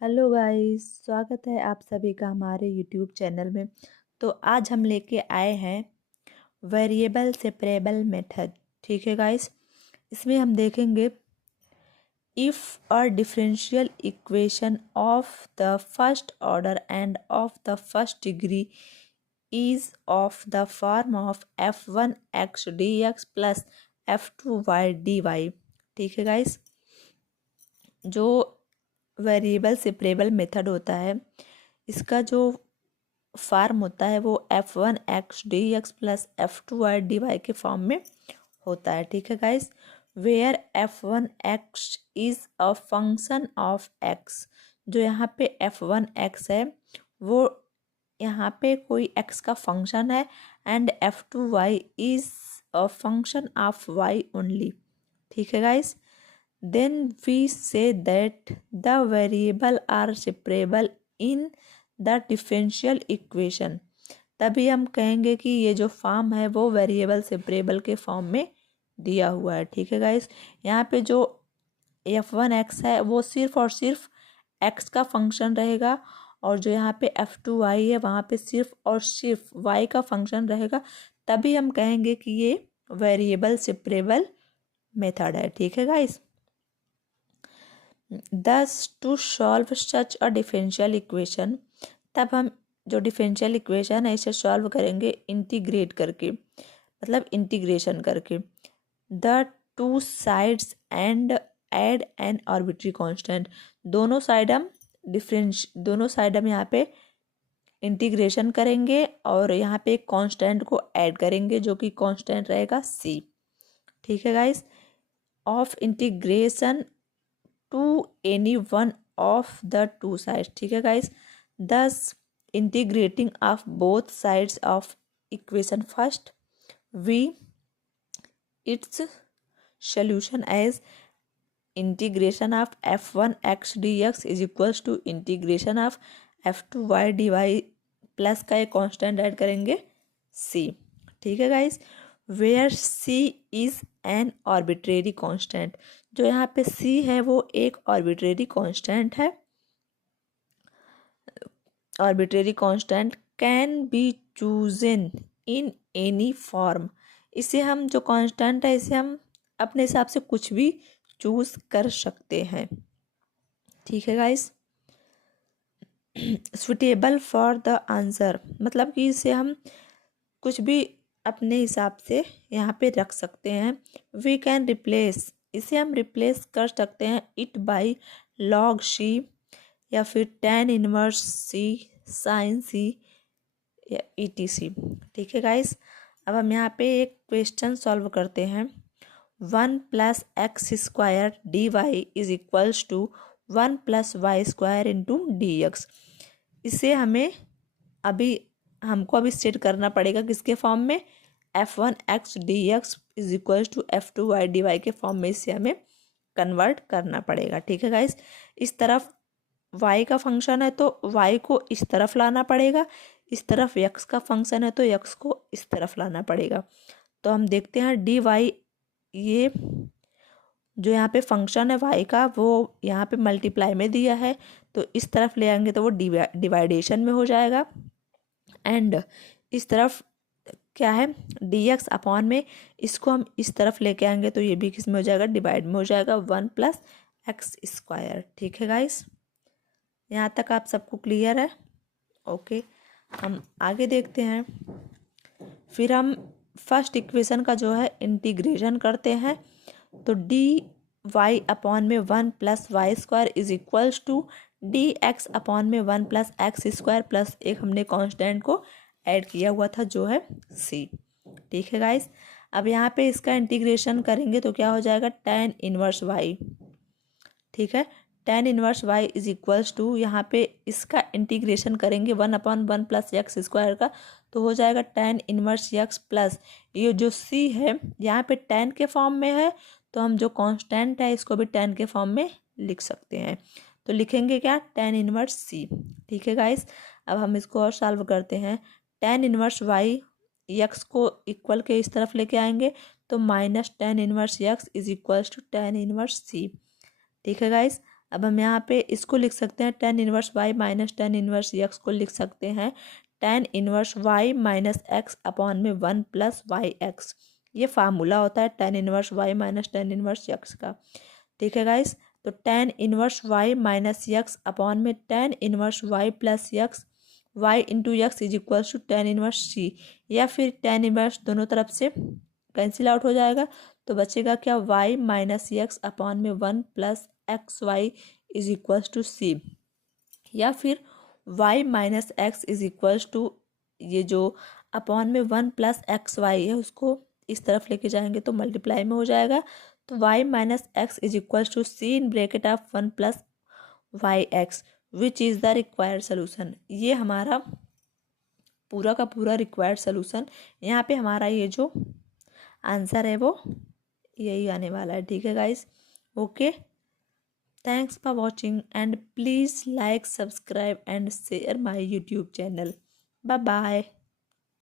Hello guys, स्वागत है आप सभी का हमारे यूट्यूब चैनल में। तो आज हम लेके आए हैं वेरिएबल सेपरेबल मेथड। ठीक है गाइस, इसमें हम देखेंगे if a differential equation of the first order end of the first degree is of the form of f1x dx plus f2y dy। ठीक है गाइस, जो वेरिएबल सेपरेबल मेथड होता है इसका जो फॉर्म होता है वो f1x dx plus f2y dy के फॉर्म में होता है। ठीक है guys, where f1x is a function of x। जो यहाँ पे f1x है वो यहाँ पे कोई x का फंक्शन है and f2y is a function of y only. ठीक है guys, then we say that the variable are separable in the differential equation। तभी हम कहेंगे कि ये जो फॉर्म है वो वेरिएबल सेपरेबल के फॉर्म में दिया हुआ है। ठीक है गाइस, यहाँ पे जो f1x है वो सिर्फ और सिर्फ x का फंक्शन रहेगा और जो यहाँ पे f2y है वहाँ पे सिर्फ और सिर्फ y का फंक्शन रहेगा। तभी हम कहेंगे कि ये वेरिएबल सेपरेबल मेथड है। ठीक है guys, Thus to solve such a differential equation, तब हम जो डिफरेंशियल इक्वेशन है इसे सॉल्व करेंगे इंटीग्रेट करके, मतलब इंटीग्रेशन करके the two sides and add an arbitrary constant. दोनों साइड हम यहाँ पे इंटीग्रेशन करेंगे और यहाँ पे एक कांस्टेंट को ऐड करेंगे जो कि कांस्टेंट रहेगा c। ठीक है guys, of integration to any one of the two sides। ठीक है guys, thus integrating of both sides of equation first, we its solution as integration of f1x dx is equals to integration of f2y dy plus का एक constant add करेंगे c। ठीक है guys, where c is an arbitrary constant. जो यहाँ पे c है वो एक आर्बिट्रेरी कांस्टेंट है। Arbitrary constant can be chosen in any form. इसे हम जो कांस्टेंट है इसे हम अपने हिसाब से कुछ भी चूज कर सकते हैं। ठीक है guys, suitable for the answer, मतलब कि इसे हम कुछ भी अपने हिसाब से यहाँ पे रख सकते हैं। वी कैन रिप्लेस, इसे हम रिप्लेस कर सकते हैं इट बाई लॉग सी या फिर tan इनवर्स सी, साइन सी या ETC। ठीक है गाइस, अब हम यहाँ पे एक क्वेश्चन सॉल्व करते हैं। 1 plus x square d y is equals to 1 plus y square into d x. इसे हमको अभी सेट करना पड़ेगा किसके फॉर्म में, f1x dx is equal to f2y dy के फॉर्म में इसे हमें कन्वर्ट करना पड़ेगा। ठीक है गाइस, इस तरफ y का फंक्शन है तो y को इस तरफ लाना पड़ेगा, इस तरफ x का फंक्शन है तो x को इस तरफ लाना पड़ेगा। तो हम देखते हैं dy, ये जो यहाँ पे फंक्शन है y का वो यहाँ पे मल्टीप्लाई में दिया है तो इस तरफ ले आएंगे तो वो डिवाइडेशन में हो जाएगा। एंड इस तरफ क्या है dx अपॉन में, इसको हम इस तरफ लेके आएंगे तो ये भी किस में हो जाएगा, डिवाइड में हो जाएगा 1 प्लस एक्स स्क्वायर। ठीक है गाइस, यहाँ तक आप सबको क्लियर है? ओके, हम आगे देखते हैं। फिर हम फर्स्ट इक्वेशन का जो है इंटीग्रेशन करते हैं तो डी वाई अपॉन में 1 plus y square is equals to d x upon में 1 प्लस एक्स स्क्वायर प्लस एक हमने कांस्टेंट को ऐड किया हुआ था जो है c। ठीक है गाइस, अब यहाँ पे इसका इंटीग्रेशन करेंगे तो क्या हो जाएगा, tan इनवर्स y। ठीक है, tan inverse y is equals to, यहाँ पे इसका इंटीग्रेशन करेंगे 1 अपॉन 1 प्लस एक्स स्क्वायर का तो हो जाएगा tan इनवर्स x प्लस ये जो c है यहाँ पे tan के फॉर्म में है तो हम जो कांस्टेंट है इसको भी tan के फॉर्म में लिख सकते हैं। तो लिखेंगे क्या, tan इनवर्स c। ठीक है गाइस, अब हम इसको और सॉल्व करते हैं। tan इनवर्स y x को इक्वल के इस तरफ लेके आएंगे तो minus tan inverse x is equals to tan inverse c। ठीक है गाइस, अब हम यहाँ पे इसको लिख सकते हैं tan inverse y minus tan inverse x को लिख सकते हैं tan inverse y minus x upon में 1 प्लस वाई एक्स। ये फार्मूला होता है tan inverse y minus tan inverse x का। ठीक है गाइस, तो tan inverse y minus x upon में tan inverse y plus x, y into x is equal to tan inverse c, या फिर tan इनवर्स दोनों तरफ से कैंसिल आउट हो जाएगा तो बचेगा क्या y माइनस एक्स अपॉन में 1 plus x y is equal to c, या फिर y minus x is equal to ये जो अपॉन में 1 प्लस एक्स वाई है उसको इस तरफ लेके जाएंगे तो मल्टीप्लाई में हो जाएगा, तो y minus x is equal to c in bracket of 1 plus y x which is the required solution. ये हमारा पूरा का पूरा रिक्वायर्ड सोल्यूशन, यहाँ पे हमारा ये जो आंसर है वो यही आने वाला है। ठीक है guys, okay, thanks for watching and please like, subscribe and share my YouTube channel. Bye bye.